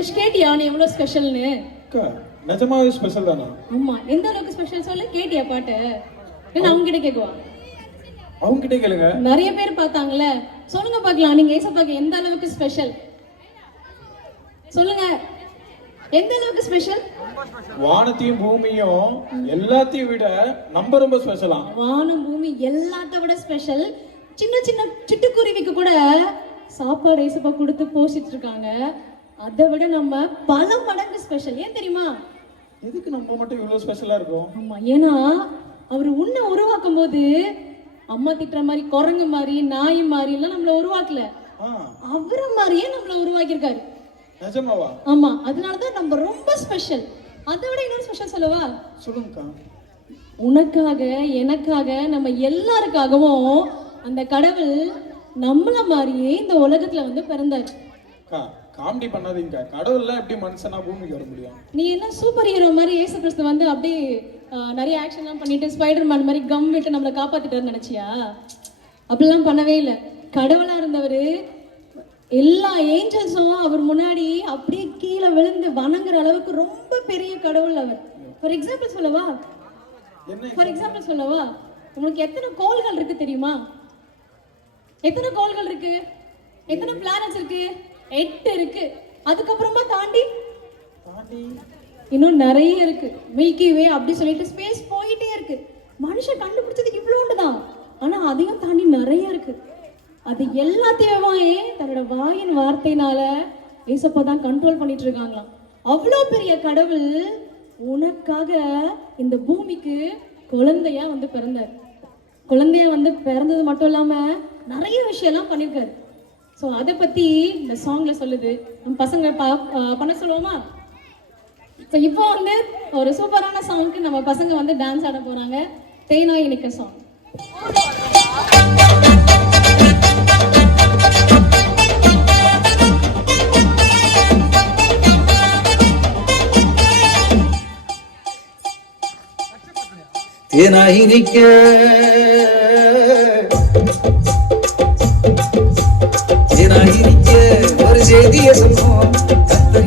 கிருஷ் கேட்டியா நீ எவ்வளவு ஸ்பெஷல்னு? அக்கா நிஜமாவே ஸ்பெஷல் தானா? ஆமா, எந்த அளவுக்கு ஸ்பெஷல் சொல்லு. கேட்டியா பாட்டு? இல்ல அவங்க கிட்ட கேக்குவா? அவங்க கிட்ட கேளுங்க. நிறைய பேர் பார்த்தாங்கல்ல, சொல்லுங்க பார்க்கலாம். நீங்க ஏசப்பாக்கு எந்த அளவுக்கு ஸ்பெஷல் சொல்லுங்க. எந்த அளவுக்கு ஸ்பெஷல்? வானத்தையும் பூமியும் எல்லாத்தையும் விட நம்ம ரொம்ப ஸ்பெஷலா. வானம் பூமி எல்லாத்த விட ஸ்பெஷல். சின்ன சின்ன சிட்டுக்குருவிக்கு கூட சாப்பாடு ஏசப்பா கொடுத்து போஷிட்டு இருக்காங்க. அதை விட நம்ம பல மடங்கு ஸ்பெஷல். ஏன் தெரியுமா? எதுக்கு நம்ம மட்டும் இவ்வளவு ஸ்பெஷலா இருக்கும்? ஆமா, ஏன்னா அவர் உன்னை உருவாக்கும் போது அம்மா திட்டுற மாதிரி, குரங்கு மாதிரி, நாய் மாதிரி எல்லாம் நம்மள உருவாக்கல. அவரை மாதிரியே நம்மள உருவாக்கியிருக்காரு. நிஜமாவா? ஆமா, அதனாலதான் நம்ம ரொம்ப ஸ்பெஷல். அதை விட இன்னொரு ஸ்பெஷல் சொல்லவா? சொல்லுங்கக்கா. உனக்காக, எனக்காக, நம்ம எல்லாருக்காகவும் அந்த கடவுள் நம்மள மாதிரியே இந்த உலகத்துல வந்து பிறந்தாரு. காமெடி பண்ணாதீங்க. கடவுள்லாம் எப்படி மனுஷனா பூமிக்கு வர முடியும்? நீ என்ன சூப்பர் ஹீரோ மாதிரி ஏசு கிறிஸ்து வந்து அப்படியே நிறைய ஆக்ஷன்லாம் பண்ணிட்டு ஸ்பைடர் மேன் மாதிரி கம் விட்டு நம்மளை காப்பாத்திட்டு நினைச்சியா? அப்படிலாம் பண்ணவே இல்லை. கடவுளா இருந்தவர் எல்லா ஏஞ்சல்ஸும் அவர் முன்னாடி அப்படியே கீழே விழுந்து வணங்குற அளவுக்கு ரொம்ப பெரிய கடவுள் அவர். ஃபார் எக்ஸாம்பிள் சொல்லவா? உங்களுக்கு எத்தனை கோள்கள் இருக்கு தெரியுமா? எத்தனை கோள்கள் இருக்கு? எத்தனை பிளானட்ஸ் இருக்கு? 8 இருக்கு. அதுக்கப்புறமா தாண்டி இன்னும் நிறைய இருக்கு. மில்கி வே அப்படி சொல்லிட்டு ஸ்பேஸ் போயிட்டே இருக்கு. மனுஷன் கண்டுபிடிச்சது இவ்வளோண்டு தான், ஆனா அதையும் தாண்டி நிறைய இருக்கு. அது எல்லாத்தையுமே தன்னோட வாயின் வார்த்தையினால ஏசப்பா தான் கண்ட்ரோல் பண்ணிட்டு இருக்காங்களாம். அவ்வளோ பெரிய கடவுள் உனக்காக இந்த பூமிக்கு குழந்தையா வந்து பிறந்தார். குழந்தைய வந்து பிறந்தது மட்டும் இல்லாம நிறைய விஷயம்லாம் பண்ணியிருக்காரு. ஸோ அதை பத்தி இந்த சாங்ல சொல்லுது. நம்ம பசங்க பண்ண சொல்லுவோமா? ஸோ இப்போ வந்து ஒரு சூப்பரான சாங்க்கு நம்ம பசங்க வந்து டான்ஸ் ஆட போறாங்க. தேனாய் இனிக்க சாங். தேனாய் இனிக்க ஒரு செய்தியை சொல்வோம்.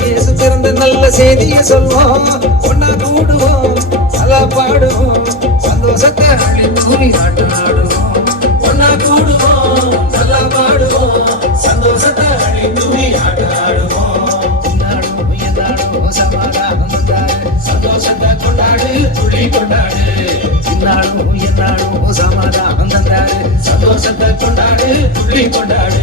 இயேசு பிறந்த நல்ல செய்தியை சொல்வோம். ஒன்னா கூடுவோம், நல்லா பாடுவோம், சந்தோஷத்தை அழிந்தூரி ஆடுவோம். ஒன்னா கூடுவோம், நல்லா பாடுவோம், சந்தோஷத்தை அழிந்தூரி ஆடுவோம். என்னாடும் சமாதானம் வந்தாரு, சந்தோஷத்தை கொண்டாடு, துள்ளி கொண்டாடு. என்னாடும் சமாதானம் வந்தாரு, சந்தோஷத்தை கொண்டாடு, துள்ளி கொண்டாடு.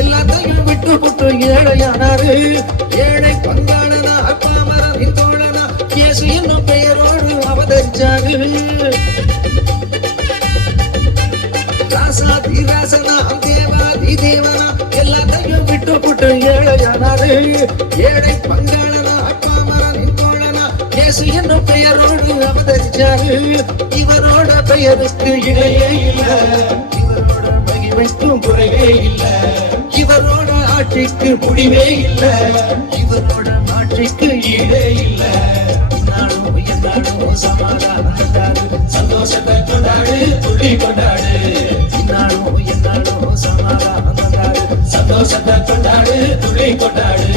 எல்லாத்தையும் விட்டு புட்டு ஏழையானாரு. ஏழை பங்காளனா, பாமரனின் தோழனா, இயேசு என்னும் பெயரோடு அவதரிச்சாரு. ராசாதி ராசனா, தேவாதி தேவனா, எல்லாத்தையும் விட்டு புட்டு ஏழையானாரு. ஏழை பங்காளனா, பாமரனின் தோழனா, இயேசு என்னும் பெயரோடு அவதரிச்சாரு. இவரோட பெயருக்கு இடையே இல்லை, இவரோட மகிமைக்கும் குறைவே இல்லை, இவரோட ஆட்சிக்கு முடிவே இல்லை, இவரோட ஆட்சிக்கு ஈடே இல்லை. என்னாலும் சமாதானம் கொண்டாடு, சந்தோஷத்தை கொண்டாடு, துள்ளி கொண்டாடு. என்னாலும் சமாதானம் கொண்டாடு, சந்தோஷத்தை கொண்டாடு, துள்ளி கொண்டாடு.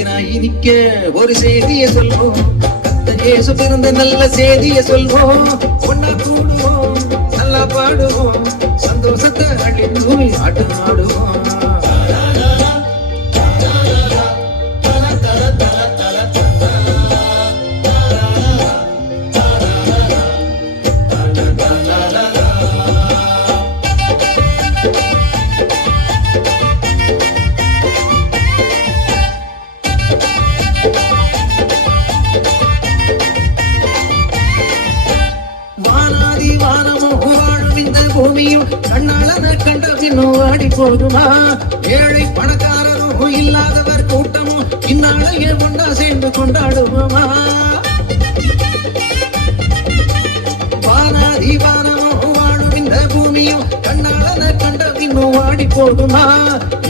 ஏனாய் இனிக்க ஒரு செய்தியை சொல்வோம். கர்த்தர் இயேசு பிறந்த நல்ல செய்தியை சொல்வோம். ஒன்னா கூடுவோம், நல்லா பாடுவோம், சந்தோஷத்தை அழிந்தூரி ஆடுவோம். பூமியும் கண்ணாளன கண்ட பின்னும் ஆடி போகுமா? ஏழை பணக்காரரும் இல்லாதவர் கூட்டமும் இந்நாளையே ஒன்றா சேர்ந்து கொண்டாடுவோமா? வானாதி வானமும் வாழும் இந்த பூமியும் கண்ணாள இன்னும் வாடி போகுமா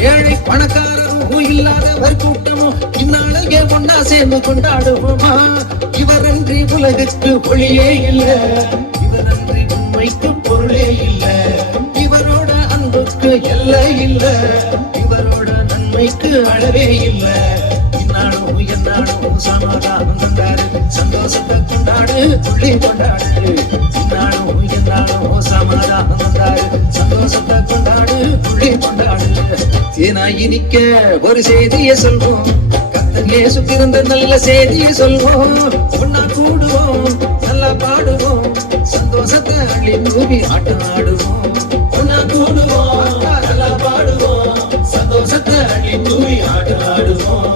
ஏழை பணக்காரரும் இல்லாதவர் கூட்டமும் இந்நாளையே ஒன்னா சேர்ந்து கொண்டாடுவோமா இவரன்றி உலகுக்கு ஒளியே இல்ல இவரன்றி உண்மைக்கு பொருளே இல்ல இவரோட அன்புக்கு எல்லை இல்ல இவரோட நன்மைக்கு அளவே இல்ல இந்நாளும் எந்நாளும் சமாதானம் கொண்டாடு சந்தோஷத்தை கொண்டாடு துள்ளி கொண்டாடு இந்நாளும் எந்நாளும் சமாதானம் கொண்டாடு சந்தோஷத்தை கொண்டாடு துள்ளி கொண்டாடு தேனாய் இனிக்க ஒரு செய்தியை சொல்வோம் கர்த்தர் இயேசு பிறந்த நல்ல செய்தியை சொல்வோம் ஒன்னா கூடுவோம் நல்லா பாடுவோம் சந்தோஷத்தை அள்ளி தூவி ஆட்டம் ஆடுவோம் ஒன்னா கூடுவோம் நல்லா பாடுவோம் சந்தோஷத்தை அள்ளி தூவி ஆட்டம் ஆடுவோம்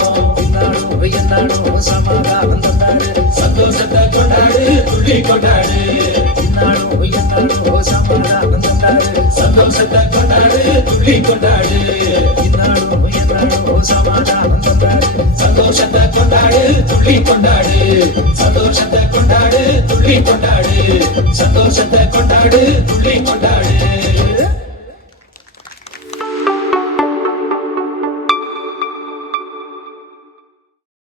இந்நாளும் சமாதானம் கொண்டாடு சந்தோஷத்தை கொண்டாடு துள்ளி கொண்டாடு இந்நாளும் சமாதானம் கொண்டாடு சந்தோஷத்தை கொண்டாடு துள்ளி கொண்டாடு இந்நாளும் சமாதானம் கொண்டாடு சந்தோஷத்தை கொண்டாடு துள்ளி கொண்டாடு சந்தோஷத்தை கொண்டாடு துள்ளி கொண்டாடு சந்தோஷத்தை கொண்டாடு துள்ளி கொண்டாடு